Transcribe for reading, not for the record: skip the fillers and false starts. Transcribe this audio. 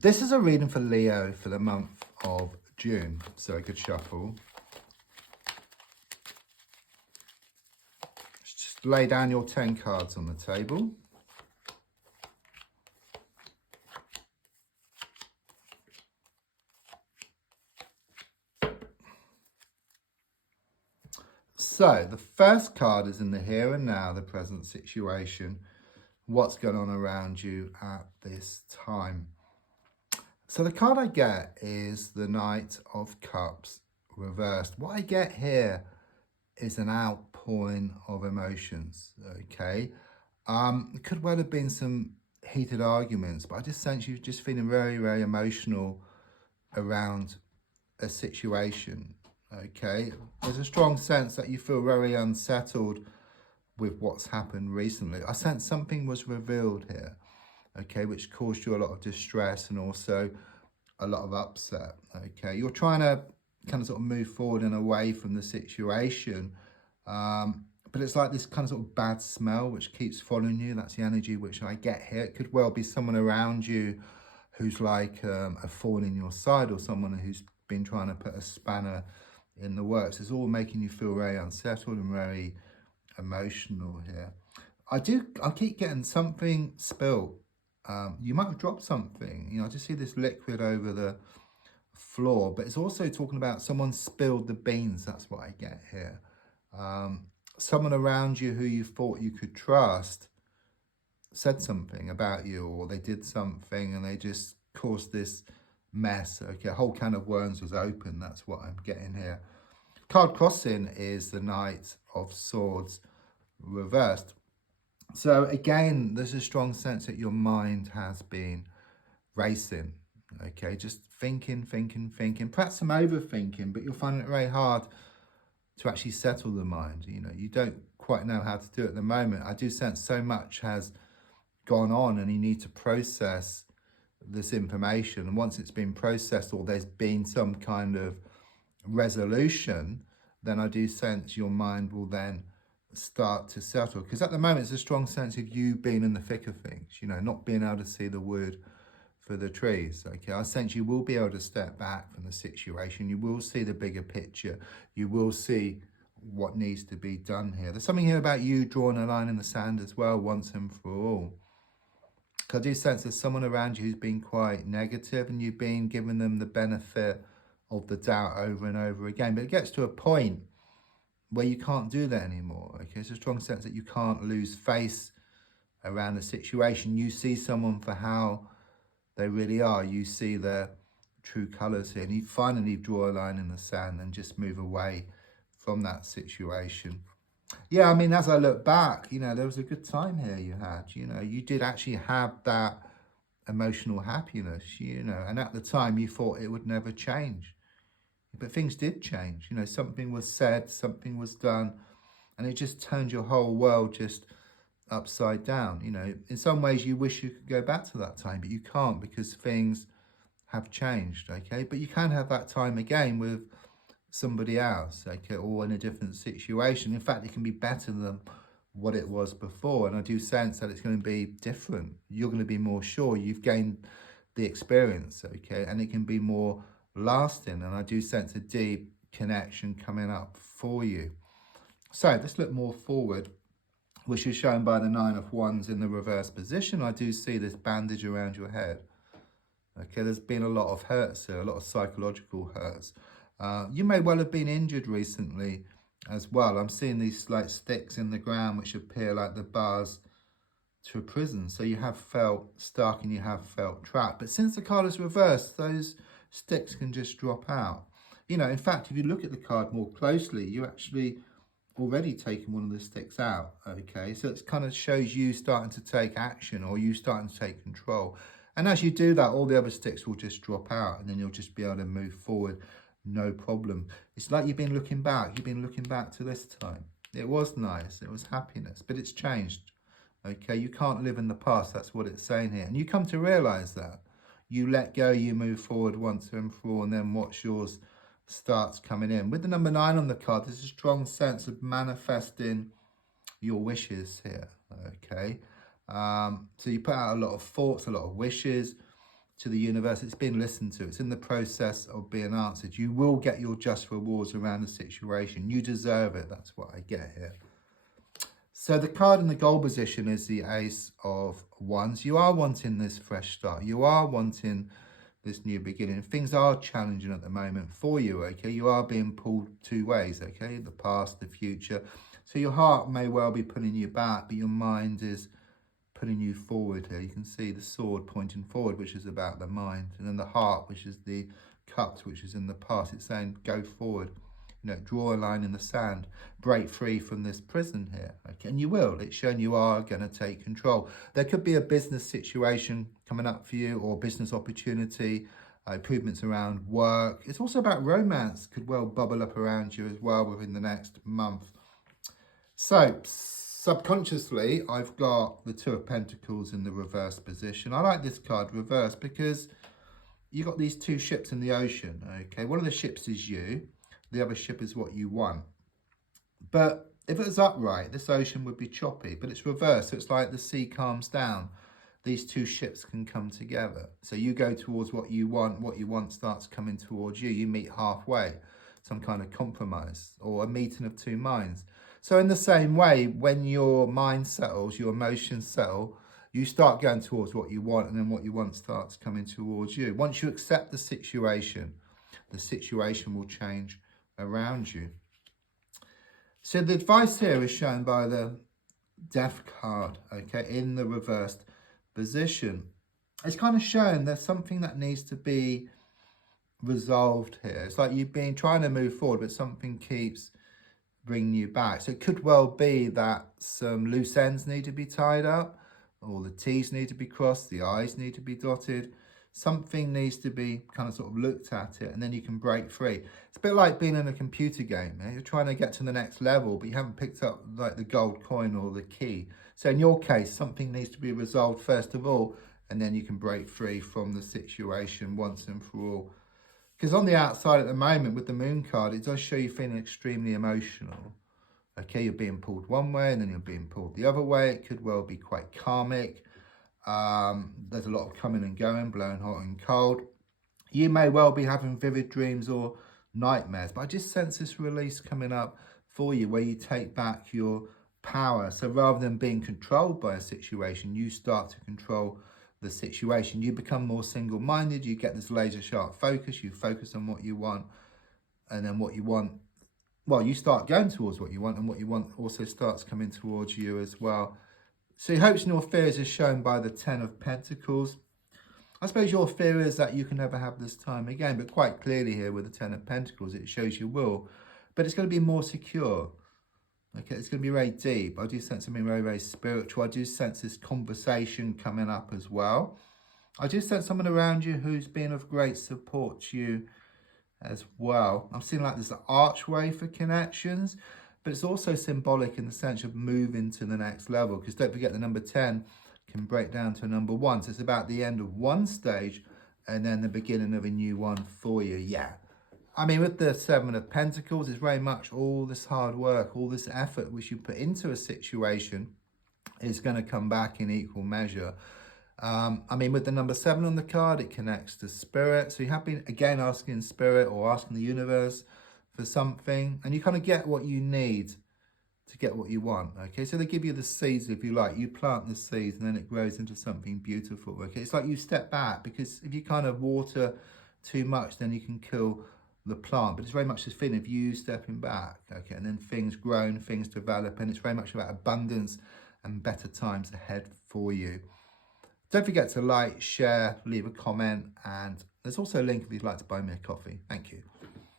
This is a reading for Leo for the month of June. So a good shuffle. Just lay down your 10 cards on the table. So the first card is in the here and now, the present situation. What's going on around you at this time? So the card I get is the Knight of Cups reversed. What I get here is an outpouring of emotions, okay? It could well have been some heated arguments, but I just sense you just feeling very, very emotional around a situation, okay? There's a strong sense that you feel very unsettled with what's happened recently. I sense something was revealed here, okay, which caused you a lot of distress and also a lot of upset, okay? You're trying to kind of sort of move forward and away from the situation, but it's like this kind of sort of bad smell which keeps following you. That's the energy which I get here. It could well be someone around you who's like a thorn in your side, or someone who's been trying to put a spanner in the works. It's all making you feel very unsettled and very emotional here. I keep getting something spilled. You might have dropped something. You know, I just see this liquid over the floor, but it's also talking about someone spilled the beans. That's what I get here. Someone around you who you thought you could trust said something about you, or they did something and they just caused this mess. Okay, a whole can of worms was open. That's what I'm getting here. Card crossing is the Knight of Swords reversed. So again, there's a strong sense that your mind has been racing. Okay, just thinking, perhaps some overthinking, but you're finding it very hard to actually settle the mind. You know, you don't quite know how to do it at the moment. I do sense so much has gone on and you need to process this information. And once it's been processed, or there's been some kind of resolution, then I do sense your mind will then start to settle. Because at the moment, it's a strong sense of you being in the thick of things, you know, not being able to see the wood for the trees. Okay, I sense you will be able to step back from the situation. You will see the bigger picture. You will see what needs to be done here. There's something here about you drawing a line in the sand as well, once and for all. Because I do sense there's someone around you who's been quite negative, and you've been giving them the benefit of the doubt over and over again. But it gets to a point where you can't do that anymore. Okay, it's a strong sense that you can't lose face around the situation. You see someone for how they really are. You see their true colours here, and you finally draw a line in the sand and just move away from that situation. Yeah, I mean, as I look back, you know, there was a good time here you had. You know, you did actually have that emotional happiness, you know, and at the time you thought it would never change. But things did change. You know, something was said, something was done, and it just turned your whole world just upside down. You know, in some ways you wish you could go back to that time, but you can't, because things have changed. Okay, but you can have that time again with somebody else, okay, or in a different situation. In fact, it can be better than what it was before, and I do sense that it's going to be different. You're going to be more sure. You've gained the experience, okay, and it can be more lasting, and I do sense a deep connection coming up for you. So let's look more forward, which is shown by the Nine of Wands in the reverse position. I do see this bandage around your head. Okay, there's been a lot of hurts here, a lot of psychological hurts. You may well have been injured recently as well. I'm seeing these like sticks in the ground which appear like the bars to a prison. So you have felt stuck and you have felt trapped. But since the card is reversed, those sticks can just drop out. You know, in fact, if you look at the card more closely, you actually already taken one of the sticks out. Okay, so it kind of shows you starting to take action, or you starting to take control. And as you do that, all the other sticks will just drop out, and then you'll just be able to move forward. No problem. It's like you've been looking back. You've been looking back to this time. It was nice. It was happiness, but it's changed. Okay, you can't live in the past. That's what it's saying here. And you come to realize that. You let go, you move forward once and for all, and then what's yours starts coming in. With the number 9 on the card, there's a strong sense of manifesting your wishes here. Okay, so you put out a lot of thoughts, a lot of wishes. to the universe. It's been listened to. It's in the process of being answered. You will get your just rewards around the situation. You deserve it. That's what I get here. So the card in the goal position is the Ace of Wands. You are wanting this fresh start. You are wanting this new beginning. Things are challenging at the moment for you, okay? You are being pulled two ways, okay? The past, the future. So your heart may well be pulling you back, but your mind is pulling you forward here. You can see the sword pointing forward, which is about the mind, and then the heart, which is the cups, which is in the past. It's saying go forward. You know, draw a line in the sand, break free from this prison here. Okay, and you will. It's shown you are going to take control. There could be a business situation coming up for you, or business opportunity, improvements around work. It's also about romance, could well bubble up around you as well within the next month. So subconsciously, I've got the Two of Pentacles in the reverse position. I like this card reverse because you've got these two ships in the ocean. Okay, one of the ships is you. The other ship is what you want. But if it was upright, this ocean would be choppy, but it's reversed. So it's like the sea calms down. These two ships can come together. So you go towards what you want starts coming towards you. You meet halfway, some kind of compromise or a meeting of two minds. So in the same way, when your mind settles, your emotions settle, you start going towards what you want, and then what you want starts coming towards you. Once you accept the situation will change around you. So the advice here is shown by the Death card, okay, in the reversed position. It's kind of shown there's something that needs to be resolved here. It's like you've been trying to move forward, but something keeps bringing you back. So it could well be that some loose ends need to be tied up, or the T's need to be crossed, the I's need to be dotted. Something needs to be kind of sort of looked at it, and then you can break free. It's a bit like being in a computer game. You're trying to get to the next level, but you haven't picked up like the gold coin or the key. So in your case, something needs to be resolved first of all, and then you can break free from the situation once and for all. Because on the outside at the moment with the Moon card, it does show you feeling extremely emotional. Okay, you're being pulled one way and then you're being pulled the other way. It could well be quite karmic. There's a lot of coming and going, blowing hot and cold. You may well be having vivid dreams or nightmares, but I just sense this release coming up for you where you take back your power. So rather than being controlled by a situation, you start to control the situation. You become more single-minded. You get this laser sharp focus. You focus on what you want, and then what you want, well, you start going towards what you want, and what you want also starts coming towards you as well. So your hopes and your fears are shown by the Ten of Pentacles. I suppose your fear is that you can never have this time again, but quite clearly here with the Ten of Pentacles, it shows you will. But it's going to be more secure. Okay, it's going to be very deep. I do sense something very, very spiritual. I do sense this conversation coming up as well. I do sense someone around you who's been of great support to you as well. I'm seeing like there's an archway for connections. But it's also symbolic in the sense of moving to the next level, because don't forget the number 10 can break down to a number 1. So it's about the end of one stage and then the beginning of a new one for you. Yeah. I mean, with the Seven of Pentacles, it's very much all this hard work, all this effort which you put into a situation is going to come back in equal measure. I mean, with the number 7 on the card, it connects to spirit. So you have been, again, asking spirit or asking the universe for something, and you kind of get what you need to get what you want. Okay, so they give you the seeds, if you like. You plant the seeds and then it grows into something beautiful. Okay, it's like you step back, because if you kind of water too much, then you can kill the plant. But it's very much this feeling of you stepping back. Okay, and then things grow and things develop, and it's very much about abundance and better times ahead for you. Don't forget to like, share, leave a comment, and there's also a link if you'd like to buy me a coffee. Thank you.